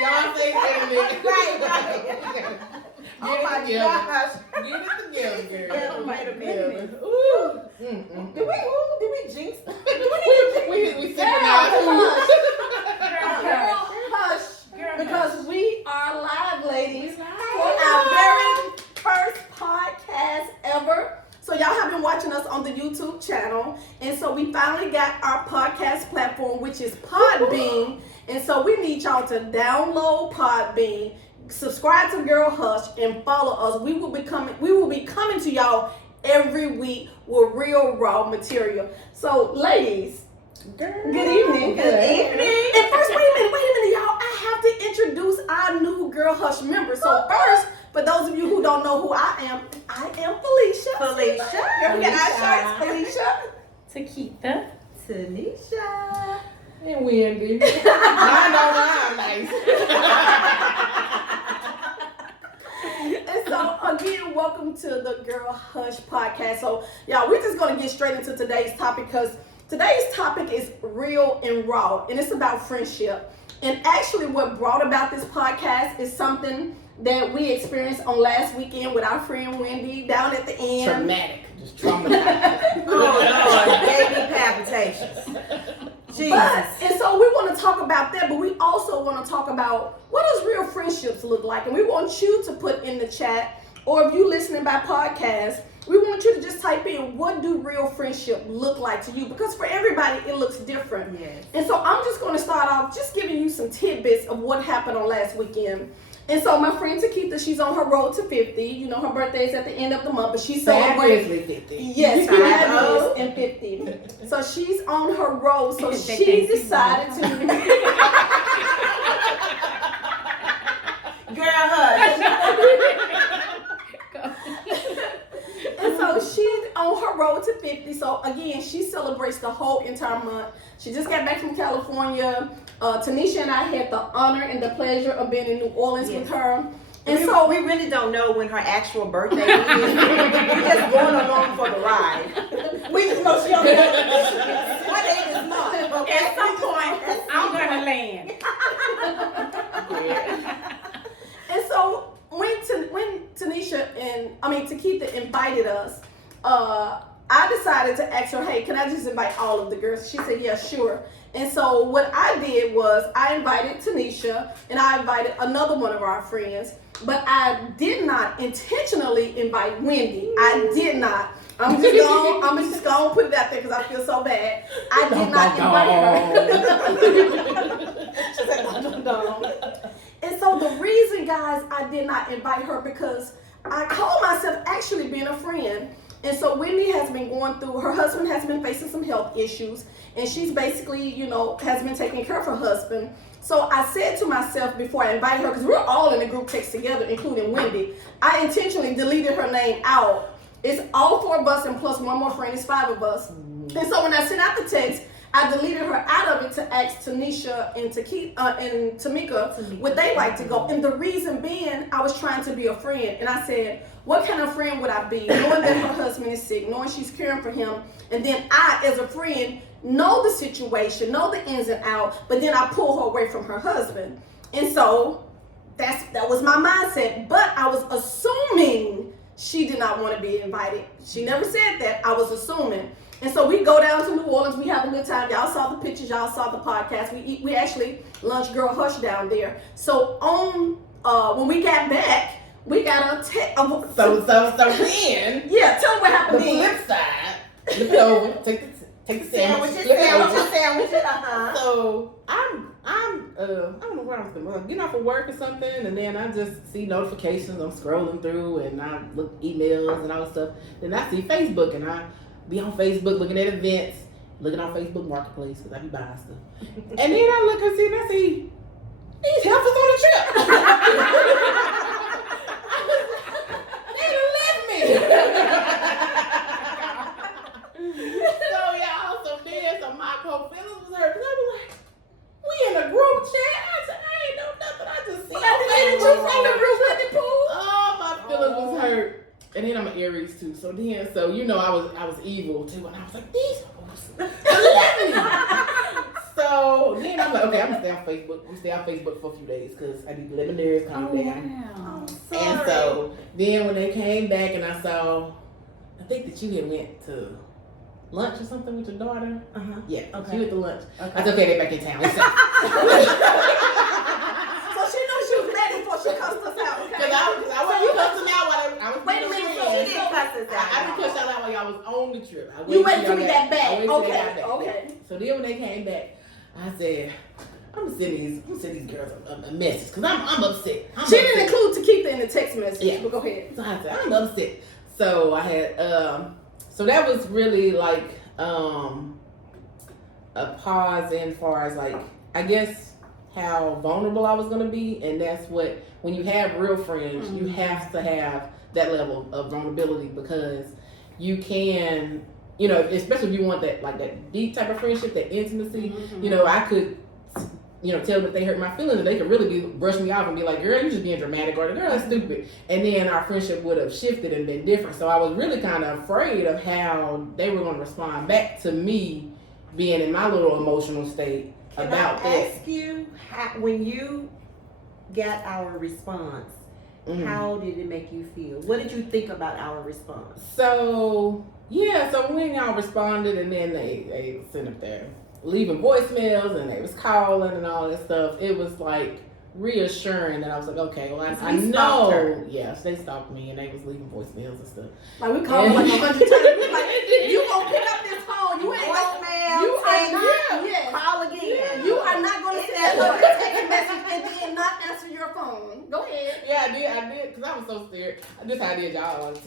Y'all say internet. Right. Oh my gosh. Get it together, girl. Wait a minute. Ooh. Did we jinx? We synchronized. Girl, hush. Because we are live, ladies, for our very first podcast ever. So y'all have been watching us on the YouTube channel. And so we finally got our podcast platform, which is Podbean. And so we need y'all to download Podbean, subscribe to GirlHush, and follow us. We will be coming to y'all every week with real raw material. So ladies, good evening. Good evening. And first, wait a minute, y'all. I have to introduce our new GirlHush members. So first, for those of you who don't know who I am Felicia. Felicia. We got our shirts. Felicia. Takita. Tanisha. And Wendy. I know I'm nice. And so again, welcome to the GirlHush podcast. So y'all, we're just gonna get straight into today's topic because today's topic is real and raw, and it's about friendship. And actually, what brought about this podcast is something that we experienced on last weekend with our friend Wendy down at the end. Traumatic. Just traumatized. Oh Lord, baby palpitations. Jesus. And so we want to talk about that, but we also want to talk about what does real friendships look like. And we want you to put in the chat, or if you're listening by podcast, we want you to just type in, what do real friendship look like to you? Because for everybody, it looks different. Yes. And so I'm just going to start off just giving you some tidbits of what happened on last weekend. And so my friend Takita, she's on her road to 50. You know, her birthday is at the end of the month, but she's celebrating. 50. Yes, fabulous and 50. So she's on her road. So she decided to. Girl, hush. And so she's on her road to 50. So again, she celebrates the whole entire month. She just got back from California. Tanisha and I had the honor and the pleasure of being in New Orleans with her. And so we really don't know when her actual birthday is. We're just going along for the ride. We just know she on what day this month. Okay? At some point, I'm gonna land. And so when Takita invited us, I decided to ask her, hey, can I just invite all of the girls? She said, yeah, sure. And so what I did was I invited Tanisha and I invited another one of our friends, but I did not intentionally invite Wendy. I did not. I'm just gonna put it out there because I feel so bad. I did not invite her. She said, no. And so the reason, guys, I did not invite her because I call myself actually being a friend. And so Wendy has been going through, her husband has been facing some health issues, and she's basically, has been taking care of her husband. So I said to myself before I invited her, because we're all in a group text together, including Wendy, I intentionally deleted her name out. It's all four of us and plus one more friend, it's five of us. And so when I sent out the text, I deleted her out of it to ask Tanisha and Tamika would they like to go. And the reason being, I was trying to be a friend. And I said, what kind of friend would I be? Knowing that her husband is sick, knowing she's caring for him. And then I, as a friend, know the situation, know the ins and outs, but then I pull her away from her husband. And so that was my mindset. But I was assuming she did not want to be invited. She never said that. I was assuming. And so we go down to New Orleans. We have a good time. Y'all saw the pictures. Y'all saw the podcast. We actually launched GirlHush down there. So when we got back, we got a text. So then. Yeah, tell them what happened. The flip side. Flip it over. Take the sandwich. Sandwiches. So I don't know where I was going. Getting off of work or something, and then I just see notifications. I'm scrolling through, and I look emails and all that stuff. Then I see Facebook, and I be on Facebook looking at events, looking on Facebook Marketplace because I be buying stuff. And then I look and see these helpers on the trip. They done left me. So my poor feelings was hurt. I was like, we in a group chat. I said, I ain't know nothing. I just see you from the group with the pool. Oh, my feelings was hurt. And then I'm an Aries too. So I was evil too. And I was like, these fools left me. So so then I'm like, okay, I'm gonna stay on Facebook. I'm gonna stay on Facebook for a few days because I need to let my nerves Oh, calm down. wow. And so then when they came back and I saw, I think that you had went to lunch or something with your daughter. Uh-huh. Yeah, Okay. she went to lunch. Okay. I said, okay, they're back in town. It's safe. So she knew she was mad before she cussed us out. Okay. Cause I wasn't cussing out while I was Wait a being minute, friends. She didn't cuss us I out. didn't cuss y'all out while y'all was on the trip. I You waited waited till we y'all got back. I waited till they Okay, got back. okay. So then when they came back, I said, I'm gonna send these girls a message because I'm upset. She didn't include Takita in the text message. Yeah. But go ahead. So I said, I'm upset. So I had so that was really like a pause in far as like I guess how vulnerable I was gonna be, and that's what when you have real friends, you have to have that level of vulnerability because you can, you know, especially if you want that like that deep type of friendship, that intimacy. You know, I could, you know, tell them if they hurt my feelings, and they could really brush me off and be like, "Girl, you just being dramatic," or "The girl is stupid," and then our friendship would have shifted and been different. So I was really kind of afraid of how they were going to respond back to me being in my little emotional state about Can I that. ask you, when you got our response, how did it make you feel? What did you think about our response? So yeah, so when y'all responded, and then they sent up there leaving voicemails, and they was calling and all that stuff. It was like reassuring that I was like, okay, well I know. her. Yes, they stalked me, and they was leaving voicemails and stuff. Like we called like 100 times. We like, you gonna pick up this phone? You ain't gonna. Voicemail, You are text, not. Yes. call again. You are not gonna send her a text message and then not answer your phone. Go ahead. Yeah, I did, because I was so scared. This how I did, y'all. I was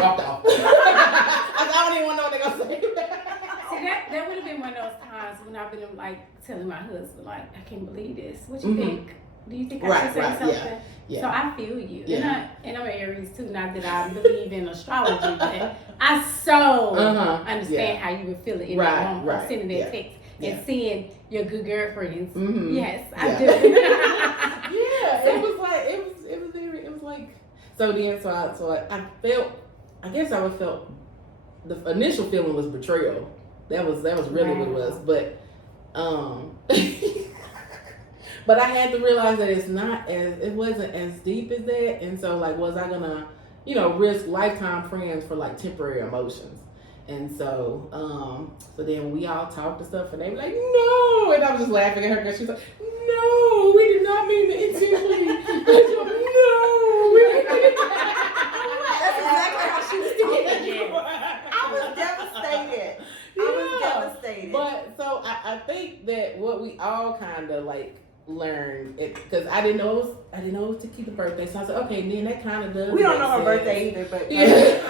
walked off. I don't even want to know what they're gonna say. See, that would have been one of those times when I've been like telling my husband, like, I can't believe this. What you think? Do you think I should say something? Yeah. So I feel you. Yeah. And I'm Aries too, not that I believe in astrology, but I so understand how you would feel it in that moment, or sending that text and seeing your good girlfriends. Yes, I do. Yeah, it was like it was like so then I felt, I guess I would felt the initial feeling was betrayal. That was really what it was, but but I had to realize that it wasn't as deep as that, and so like was I gonna, you know, risk lifetime friends for like temporary emotions? And so so then we all talked and stuff, and they were like, no, and I was just laughing at her because she was like, no, we did not mean to intentionally. No, we didn't mean That's exactly how she was talking. I was devastated. I was devastated. But so I think that what we all kind of like learned, because I didn't know it was Takita's birthday, so I was like, okay, then that kind of does. We don't make know her sense. birthday either, but Yeah.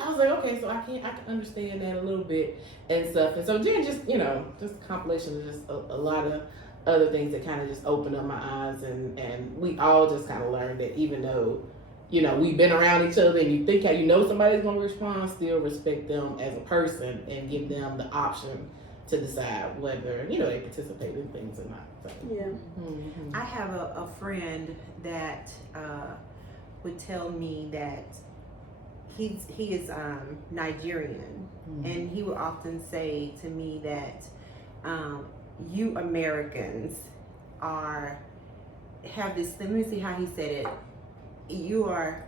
I was like, okay, so I can understand that a little bit and stuff, and so then just, you know, just compilation of just a lot of other things that kind of just opened up my eyes, and we all just kind of learned that even though, you know, we've been around each other and you think how you know somebody's going to respond, still respect them as a person and give them the option to decide whether, you know, they participate in things or not. So, Yeah. I have a friend that would tell me that he is Nigerian, and he would often say to me that you Americans have this. Let me see how he said it. You are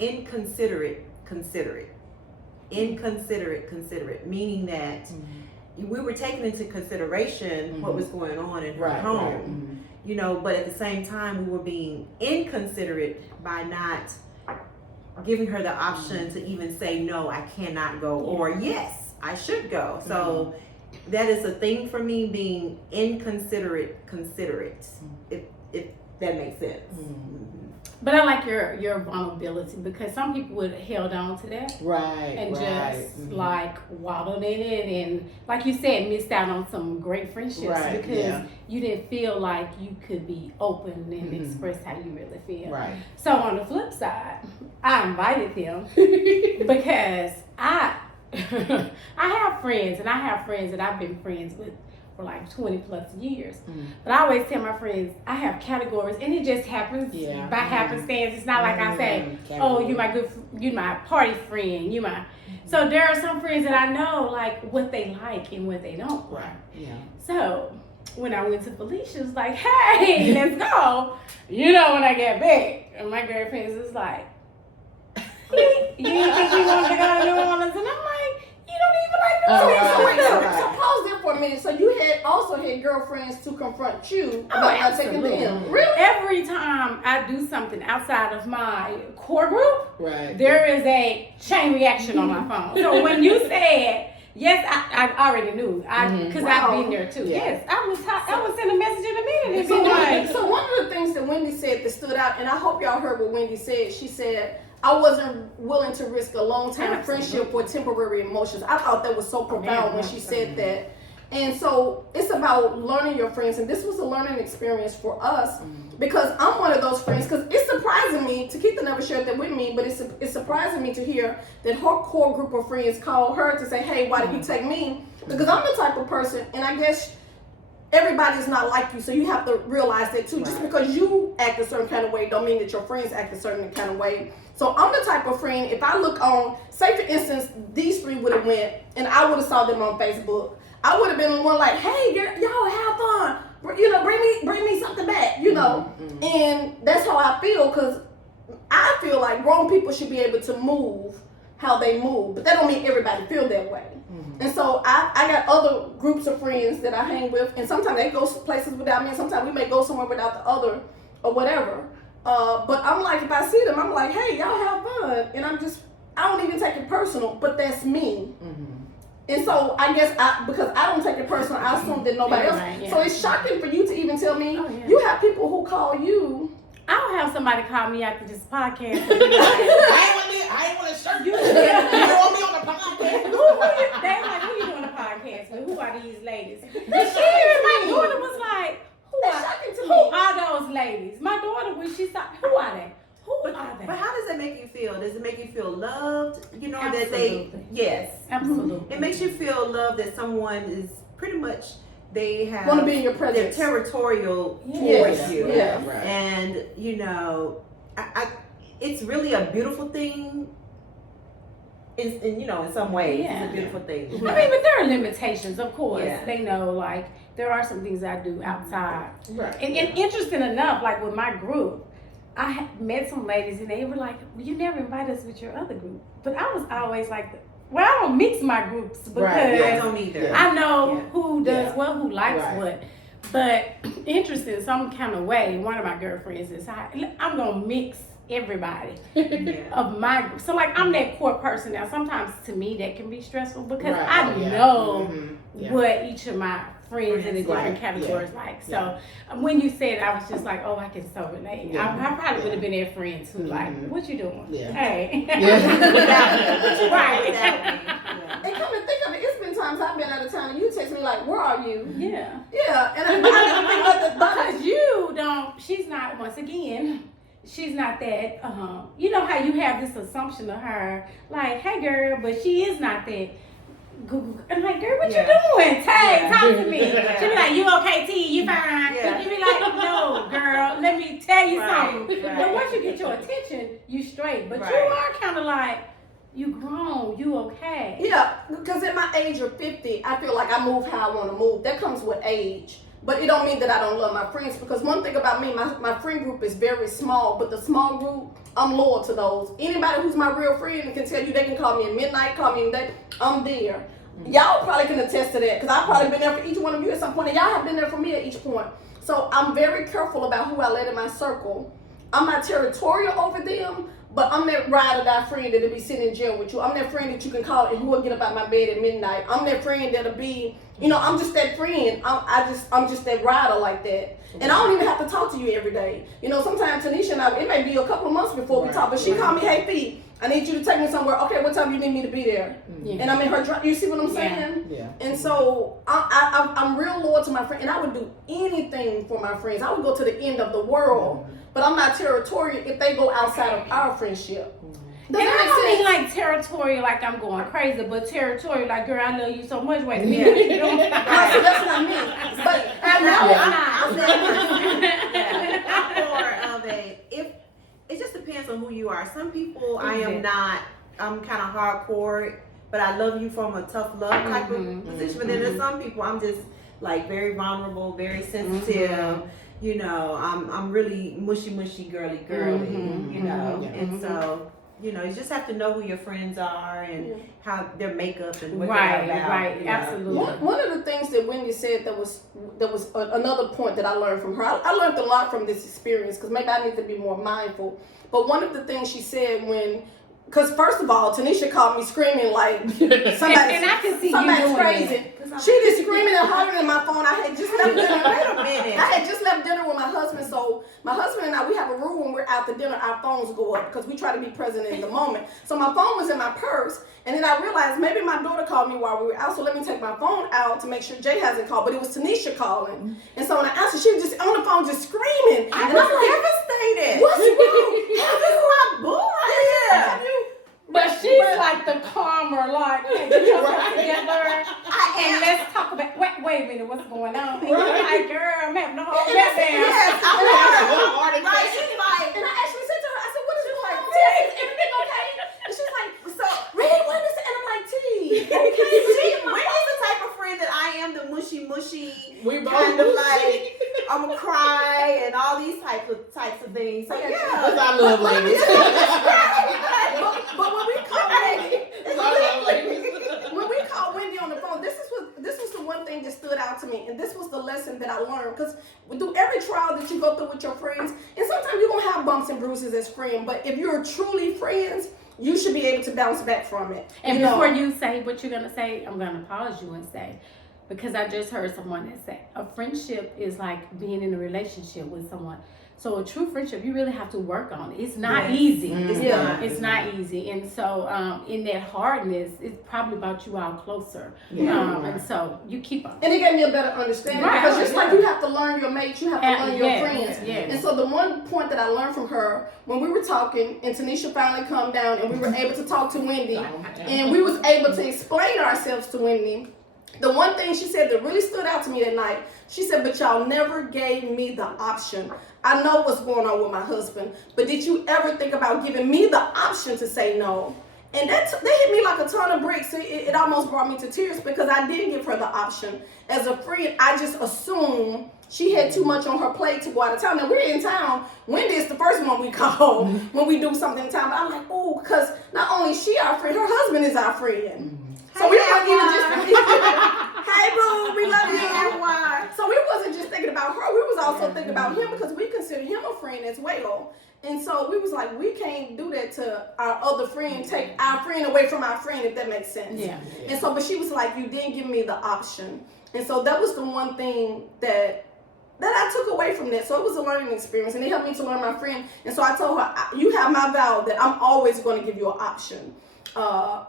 inconsiderate, considerate, meaning that we were taking into consideration what was going on in her home, you know, but at the same time we were being inconsiderate by not giving her the option to even say no, I cannot go, or yes, I should go. So that is a thing for me, being inconsiderate, considerate, if that makes sense. But I like your vulnerability, because some people would have held on to that and just like waddled in it, and like you said, missed out on some great friendships because you didn't feel like you could be open and express how you really feel. Right. So on the flip side, I invited them because I have friends, and I have friends that I've been friends with for like 20 plus years. But I always tell my friends, I have categories, and it just happens by happenstance. It's not like I say, oh, you my party friend, you my. So there are some friends that I know like what they like and what they don't like. So when I went to Felicia's, like, hey, let's go. You know, when I got back, and my girlfriends was like, you didn't think we wanted to go to New Orleans? And I'm like, you don't even like New Orleans. So pause there for a minute. So you had also had girlfriends to confront you about not taking them. Really? Every time I do something outside of my core group, there is a chain reaction on my phone. So when you said, yes, I already knew, because I've been there too. Yeah. Yes, I was sending a message in a minute. So one of the things that Wendy said that stood out, and I hope y'all heard what Wendy said. She said, I wasn't willing to risk a long-term friendship for temporary emotions. I thought that was so profound when she said that. And so it's about learning your friends, and this was a learning experience for us because I'm one of those friends. Because it's surprising me, Takitha never shared that with me, but it's surprising me to hear that her core group of friends called her to say, "Hey, why did you take me?" Because I'm the type of person, and I guess everybody's not like you, so you have to realize that too. Just because you act a certain kind of way, don't mean that your friends act a certain kind of way. So I'm the type of friend. If I look on, say for instance, these three would have went, and I would have saw them on Facebook. I would have been the one like, hey, y'all have fun. You know, bring me something back, you know. And that's how I feel, because I feel like grown people should be able to move how they move. But that don't mean everybody feel that way. And so I got other groups of friends that I hang with, and sometimes they go places without me, and sometimes we may go somewhere without the other or whatever. But I'm like, if I see them, I'm like, hey, y'all have fun. And I don't even take it personal, but that's me. And so I guess because I don't take it personal, I assume that nobody else. Right, yeah. So it's shocking for you to even tell me. You have people who call you. I'll have somebody call me after this podcast. I ain't want to shirt you. You want me on the podcast? They like, who you doing a podcast with? Who are these ladies? My daughter was like, who are those ladies? My daughter, when she saw, who are they? But how does that make you feel? Does it make you feel loved? You know, Absolutely. that yes. Absolutely. It makes you feel loved that someone is pretty much, they have want to be in your presence. They're territorial Yes. towards you. Yeah. Right. And you know, it's really a beautiful thing. In you know, in some ways, it's a beautiful thing. I mean, but there are limitations, of course. Yeah. They know, like, there are some things I do outside. Right. And interesting enough, like with my group, I had met some ladies and they were like, well, you never invite us with your other group. But I was always like, well, I don't mix my groups because I don't either. I know who does well, who likes what. But interesting, some kind of way, one of my girlfriends is, I'm going to mix everybody of my group. So like, I'm that core person. Now, sometimes to me that can be stressful because I know what each of my friends in the different categories like. So when you said, I was just like, oh, I can so relate. I probably would have been their friend too. Like, what you doing? Hey. Right. And come to think of it, it's been times I've been out of town and you text me like, where are you? Yeah. Yeah. And I didn't think about that. Because you don't, she's not, once again, she's not that, you know how you have this assumption of her, like, hey girl, but she is not that. I'm like, girl, what you doing? Tay, talk to me. She be like, you okay, T? You fine? You be like, no, girl, let me tell you something. But once you get your attention, you straight. But you are kind of like, you grown, you okay. Yeah, because at my age of 50, I feel like I move how I want to move. That comes with age. But it don't mean that I don't love my friends, because one thing about me, my friend group is very small, but the small group, I'm loyal to those. Anybody who's my real friend can tell you they can call me at midnight, call me in the day, I'm there. Y'all probably can attest to that, because I've probably been there for each one of you at some point, and y'all have been there for me at each point. So I'm very careful about who I let in my circle. I'm not territorial over them, but I'm that ride or die friend that'll be sitting in jail with you. I'm that friend that you can call and who will get up out my bed at midnight. I'm that friend that'll be, you know, I'm just that friend. I'm just that rider like that. And I don't even have to talk to you every day. You know, sometimes Tanisha and I, it may be a couple of months before we talk, but she called me, hey Fee, I need you to take me somewhere. Okay, what time you need me to be there? And I'm in her, you see what I'm saying? Yeah. And so I'm real loyal to my friend, and I would do anything for my friends. I would go to the end of the world, but I'm not territorial if they go outside of our friendship. And I don't mean like territorial, like I'm going crazy, but territorial, like, girl, I love you so much. Wait a minute. You know? So that's not me. But I'm more of a, if it just depends on who you are. Some people I am not, I'm kind of hardcore, but I love you from a tough love type of position. But then there's some people I'm just like very vulnerable, very sensitive. You know, I'm really mushy, girly, you know, and so. You know, you just have to know who your friends are and how their makeup and what they're about. Right, absolutely. One of the things that Wendy said that was another point that I learned from her. I learned a lot from this experience because maybe I need to be more mindful. But one of the things she said because first of all, Tanisha called me screaming like somebody's crazy. She just screaming and hollering in my phone. I had just left dinner. Wait a minute. I had just left dinner with my husband. So my husband and I, we have a rule when we're out to dinner, our phones go up because we try to be present in the moment. So my phone was in my purse. And then I realized maybe my daughter called me while we were out. So let me take my phone out to make sure Jay hasn't called. But it was Tanisha calling. And so when I answered, she was just on the phone just screaming. I was devastated. What's wrong? This is my boo right here. But she's like the calmer, like, hey, get yourself together. And let's talk about, wait a minute, what's going on? And you're like, girl, I'm having a whole meltdown. Yes, Right, she's like, and I actually said to her, I said, what is it like? Is everything okay? And she's like, so, really, what is it? And I'm like, T, okay. Wendy's the type of friend that I am, the mushy, We both kind of like, I'm gonna cry and all these types of things. So yeah, that's our love language. But when we called Wendy on the phone, this was the one thing that stood out to me, and this was the lesson that I learned. Because through every trial that you go through with your friends, and sometimes you're gonna have bumps and bruises as friends, but if you're truly friends, you should be able to bounce back from it. And before you say what you're gonna say, I'm gonna pause you and say, because I just heard someone that said a friendship is like being in a relationship with someone. So a true friendship, you really have to work on it. It's not easy. It's not easy. And so in that hardness, it's probably brought you all closer. And so you keep on. And it gave me a better understanding. Because just like you have to learn your mates, you have to learn your friends. And so the one point that I learned from her, when we were talking and Tanisha finally calmed down and we were able to talk to Wendy and we was able to explain ourselves to Wendy, the one thing she said that really stood out to me that night, she said, but y'all never gave me the option. I know what's going on with my husband, but did you ever think about giving me the option to say no? And that hit me like a ton of bricks. It almost brought me to tears because I didn't give her the option. As a friend, I just assumed she had too much on her plate to go out of town. Now, we're in town. Wendy is the first one we call when we do something in town. But I'm like, oh, because not only is she our friend, her husband is our friend. So we weren't even just, hey boo, we love you. So we wasn't just thinking about her, we was also thinking about him because we consider him a friend as well. And so we was like, we can't do that to our other friend, take our friend away from our friend, if that makes sense. And so, but she was like, you didn't give me the option. And so that was the one thing that I took away from that. So it was a learning experience and it helped me to learn my friend. And so I told her, you have my vow that I'm always going to give you an option.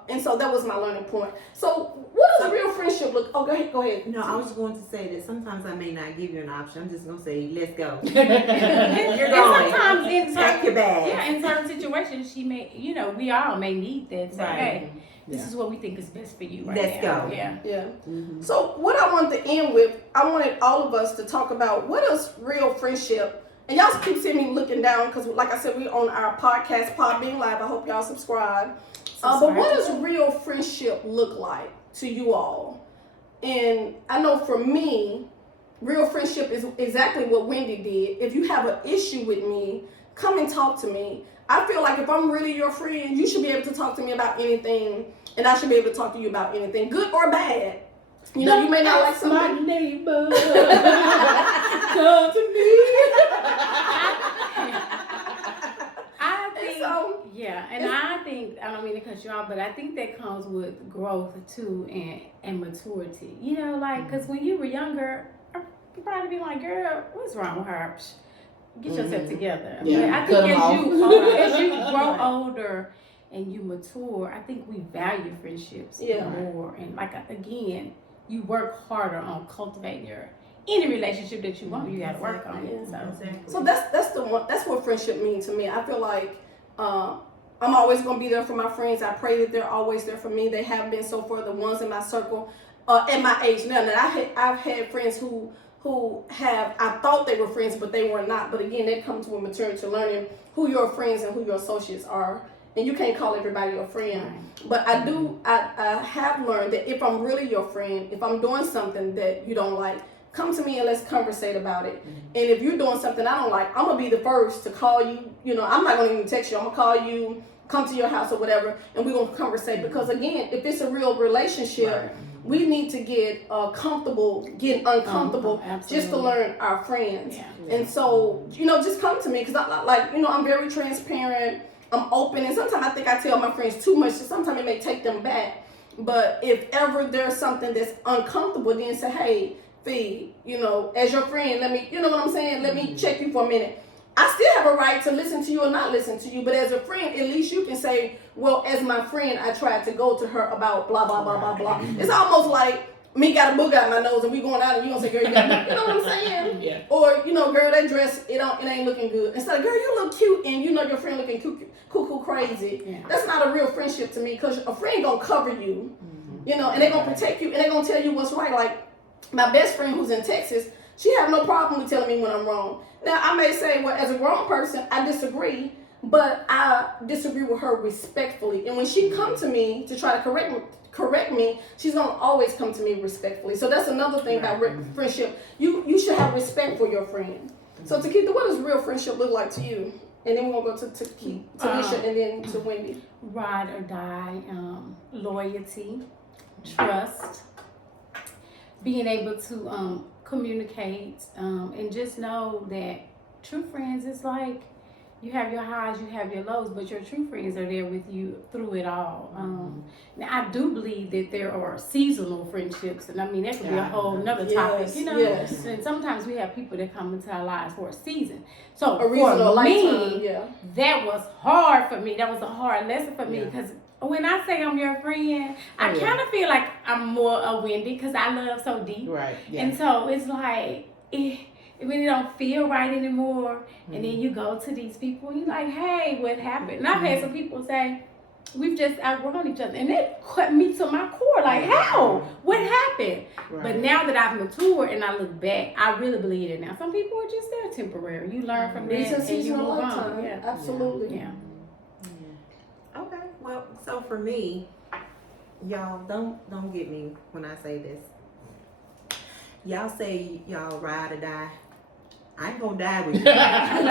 And so that was my learning point. So what does real friendship look? Oh, go ahead. No, I was going to say that sometimes I may not give you an option. I'm just going to say, let's go. You're going. Sometimes pack your bag. Yeah, in certain situations, she may, we all may need that. Say, hey, this is what we think is best for you right let's now. Go. Yeah. So what I wanted to end with, I wanted all of us to talk about what is real friendship. And y'all keep seeing me looking down because, like I said, we on our podcast, Podbean Live. I hope y'all subscribe. But what does real friendship look like to you all? And I know for me, real friendship is exactly what Wendy did. If you have an issue with me, come and talk to me. I feel like if I'm really your friend, you should be able to talk to me about anything, and I should be able to talk to you about anything, good or bad. You know, you may not like somebody. My neighbor, come to me. I think, I don't mean to cut you off, but I think that comes with growth too and maturity. Because when you were younger, you'd probably be like, girl, what's wrong with her? Get yourself together. Yeah, I think as you grow older and you mature, I think we value friendships more. And again, you work harder on cultivating any relationship that you want. You got to work on it. So that's the one. That's what friendship means to me. I feel like I'm always going to be there for my friends. I pray that they're always there for me. They have been so far, the ones in my circle at my age now. That I've had friends who have, I thought they were friends, but they were not. But again, that comes with maturity, learning who your friends and who your associates are. and you can't call everybody your friend. But I have learned that if I'm really your friend, if I'm doing something that you don't like, come to me and let's conversate about it. And if you're doing something I don't like, I'm gonna be the first to call you. You know, I'm not gonna even text you. I'm gonna call you, come to your house or whatever, and we're gonna conversate. Because again, if it's a real relationship, we need to get comfortable, get uncomfortable, just to learn our friends. And so, you know, just come to me, because I'm very transparent. I'm open, and sometimes I think I tell my friends too much, so sometimes it may take them back. But if ever there's something that's uncomfortable, then say, hey, Fee, you know, as your friend, let me, you know what I'm saying? Let me check you for a minute. I still have a right to listen to you or not listen to you, but as a friend, at least you can say, well, as my friend, I tried to go to her about blah, blah, blah, blah, blah. It's almost like me got a boog out my nose and we going out and you gonna say, girl, you got a, you know what I'm saying? Yeah. Or, you know, girl, that dress, it ain't looking good. Instead of, girl, you look cute, and you know your friend looking cuckoo crazy. Yeah. That's not a real friendship to me, because a friend gonna cover you, you know, and they gonna protect you, and they gonna tell you what's right. Like my best friend who's in Texas, she have no problem with telling me when I'm wrong. Now, I may say, well, as a grown person, I disagree, but I disagree with her respectfully. And when she come to me to try to correct me, she's gonna always come to me respectfully. So that's another thing about friendship. You should have respect for your friend. So Takita, what does real friendship look like to you? And then we're gonna go to Tanisha and then to Wendy. Ride or die, loyalty, trust, being able to communicate, and just know that true friends is like, you have your highs, you have your lows, but your true friends are there with you through it all. Now, I do believe that there are seasonal friendships, and I mean, that could be a whole nother topic, you know? Yes. And sometimes we have people that come into our lives for a season. So a reason for me, that was hard for me. That was a hard lesson for me, because when I say I'm your friend, I kind of feel like I'm more a Wendy, because I love so deep. Right. Yeah. And so it's like, it really don't feel right anymore. And then you go to these people and you're like, hey, what happened? And I've had some people say, we've just outgrown each other. And that cut me to my core. Like, how? What happened? Right. But now that I've matured and I look back, I really believe it now. Some people are just there temporary. You learn from that and you move on. Yeah, absolutely. Yeah. Okay. Well, so for me, y'all don't get me when I say this. Y'all say y'all ride or die. I ain't gonna die with you. I'm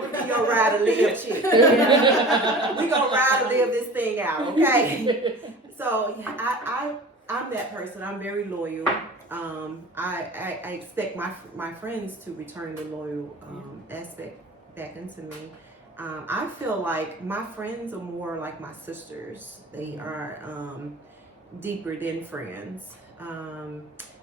gonna be your ride or live chick. We gonna ride or live this thing out, okay? So I'm that person. I'm very loyal. I expect my friends to return the loyal aspect back into me. I feel like my friends are more like my sisters. They are deeper than friends.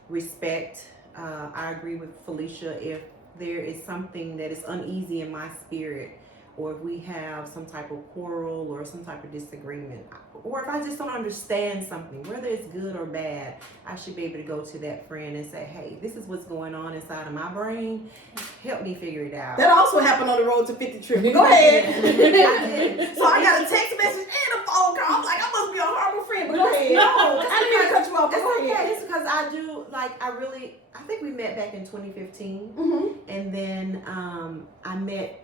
Respect. I agree with Felicia. If there is something that is uneasy in my spirit, or if we have some type of quarrel or some type of disagreement, or if I just don't understand something, whether it's good or bad, I should be able to go to that friend and say, hey, this is what's going on inside of my brain. Help me figure it out. That also happened on the road to 50 trip. Go ahead. So I got a text message and a phone call. I'm like, I must be a horrible friend. But go ahead. No, I didn't mean to cut you off. Go ahead. It's because I do, like, I think we met back in 2015. And then I met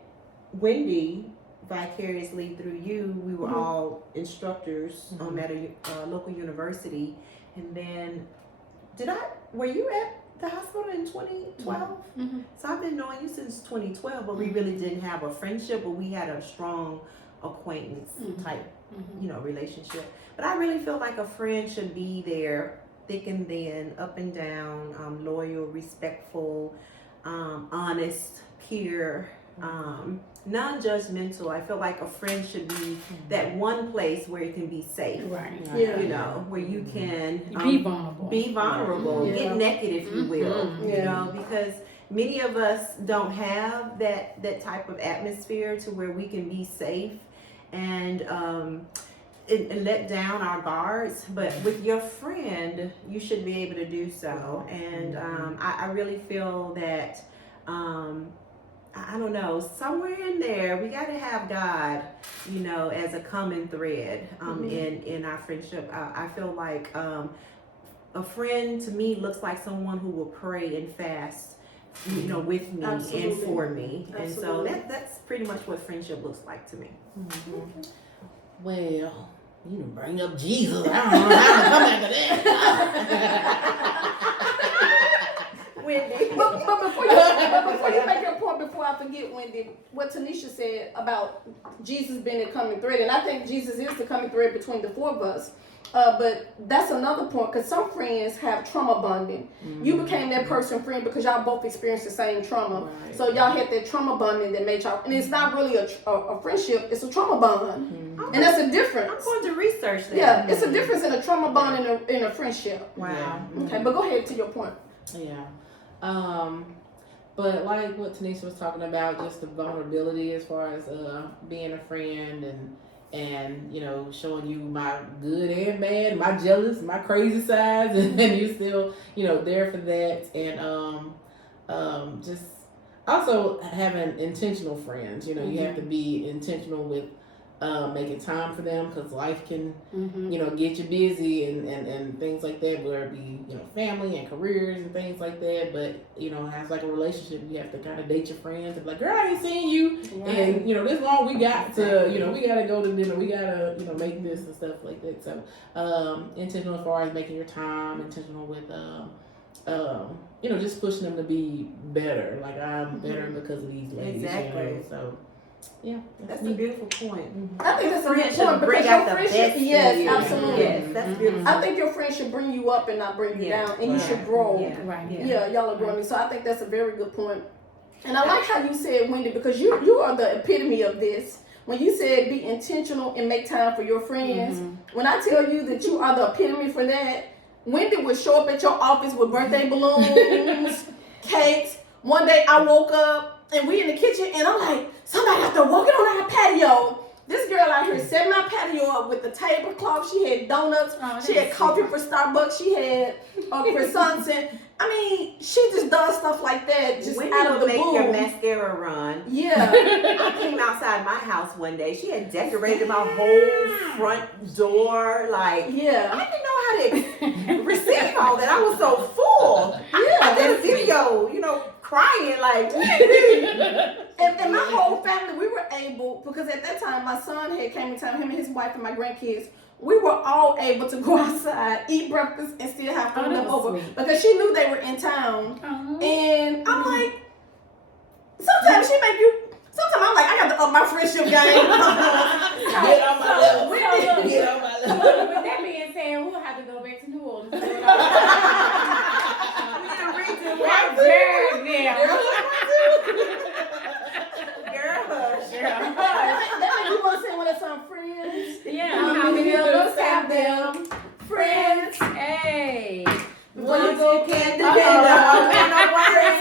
Wendy vicariously through you. We were all instructors at a local university. And then were you at the hospital in 2012? So I've been knowing you since 2012, but we really didn't have a friendship, but we had a strong acquaintance type, relationship. But I really feel like a friend should be there, thick and thin, up and down, loyal, respectful, honest, pure, non-judgmental. I feel like a friend should be that one place where it can be safe. Right. Yeah. Where you can be vulnerable. Get naked, if you will. Because many of us don't have that type of atmosphere to where we can be safe and let down our guards. But with your friend, you should be able to do so. And I really feel that I don't know, somewhere in there, we got to have God, as a common thread in our friendship. I feel like a friend to me looks like someone who will pray and fast you know, with me Absolutely. and for me. And so Absolutely. that's pretty much what friendship looks like to me. Well, you didn't bring up Jesus. I don't know how to come after that. Wendy. But before you make your point, before I forget, Wendy, what Tanisha said about Jesus being the common thread, and I think Jesus is the common thread between the four of us. But that's another point, because some friends have trauma bonding. You became that person friend because y'all both experienced the same trauma. Right. So y'all had that trauma bonding that made y'all, and it's not really a friendship, it's a trauma bond. And that's a difference. I'm going to research that. Yeah, it's a difference in a trauma bond and in a friendship. Wow. Yeah. Okay, but go ahead to your point. Yeah. But like what Tanisha was talking about, just the vulnerability as far as being a friend and you know, showing you my good and bad, my jealous, my crazy sides, and you're still, you know, there for that. And just also having intentional friends. You know, you have to be intentional with making time for them, because life can, you know, get you busy and things like that, whether it be, you know, family and careers and things like that. But, you know, as like a relationship, you have to kind of date your friends and be like, girl, I ain't seen you. Right. And, you know, this long we got to, you know, we got to go to dinner. We got to, you know, make this and stuff like that. So, intentional as far as making your time, intentional with, you know, just pushing them to be better. Like, I'm better because of these ladies. Exactly. You know? So, yeah. That's a beautiful point. I think that's a good Friendship point, bring because out your the friendship, best in yes, you. absolutely. Yes, that's beautiful. I think your friend should bring you up and not bring you Yeah. down, and you Right. should grow. Yeah. Right. Yeah, y'all are growing. So I think that's a very good point. And I like how you said, Wendy, because you are the epitome of this. When you said be intentional and make time for your friends, when I tell you that you are the epitome for that, Wendy would show up at your office with birthday balloons, cakes. One day I woke up and we in the kitchen and I'm like, somebody out there walking on our patio. This girl out here setting our patio up with the tablecloth. She had donuts. She had coffee for Starbucks. She had croissants. And I mean, she just does stuff like that just When out you of the make blue. your mascara run, Yeah. I came outside my house one day. She had decorated my whole front door. Like, Yeah. I didn't know how to receive all that. I was so full. I did a video, you know, crying like. And my whole family, we were able, because at that time my son had came in town, him and his wife and my grandkids, we were all able to go outside, eat breakfast, and still have food left over. Sweet. Because she knew they were in town. And I'm like, sometimes she make you, sometimes I'm like, I got to up my friendship game. Get on my level. Wendy, Get on my level. With that being said, we'll have to go back to New Orleans. GirlHush. that make you want to say one of some friends? Yeah. How many of us have them? Friends. Hey. Before you go, Can't Uh-oh. depend on no words.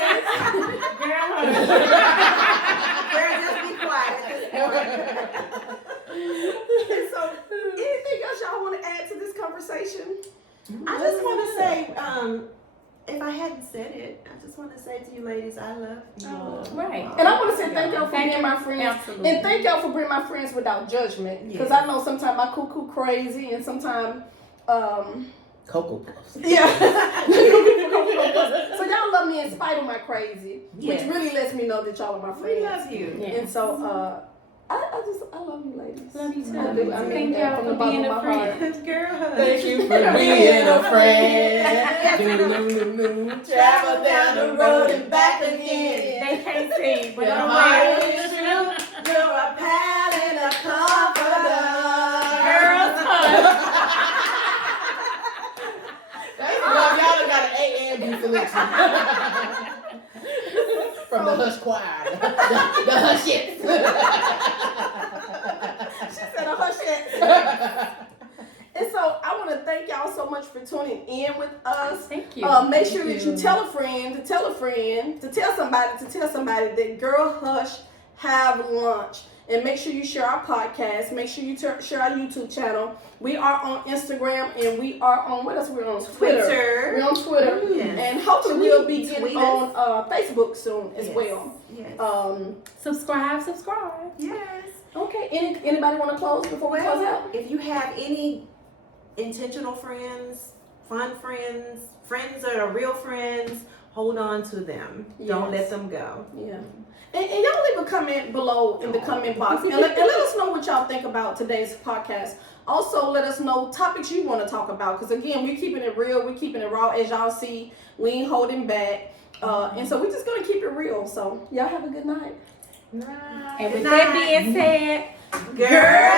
Girl, just be quiet at this point. And so, anything else y'all want to add to this conversation? I just want to say, if I hadn't said it, I just want to say to you ladies, I love you all. Right. And I want to say thank y'all for Thank being you. my friends. Absolutely. And thank y'all for bringing my friends without judgment. Because Yes. I know sometimes I cuckoo crazy and sometimes, Cocoa Puffs. yeah. So y'all love me in spite of my crazy, Yes. which really lets me know that y'all are my friends. We love you. Yeah. And so, I love you ladies. Love you too. I do. I mean Thank that y'all from for the bottom being of a my friend. heart. GirlHush. Thank you for being a friend. Travel down the road and back again. They can't sing, but Your I'm heart like, is true. You're a pal and a girls, comforter. Y'all got an A and B selection. From the Hush Choir. The Hushettes. She said a hush. And so I want to thank y'all so much for tuning in with us. thank you. Make sure that you tell a friend to tell a friend to tell somebody that GirlHush have lunch. And make sure you share our podcast. Make sure you share our YouTube channel. We are on Instagram and we are on, what else we're on? Twitter. We're on Twitter. Yes. And hopefully we'll be getting Tweet on us. Facebook soon as well. Yes. Subscribe. Yes. Okay. Anybody want to close before we close out? If you have any intentional friends, fun friends, friends that are real friends, hold on to them. Yes. Don't let them go. Yeah. And y'all leave a comment below in the comment box. And let us know what y'all think about today's podcast. Also, let us know topics you want to talk about. Because, again, we're keeping it real. We're keeping it raw. As y'all see, we ain't holding back. And so we're just going to keep it real. So, y'all have a good night. And with that being said, girl.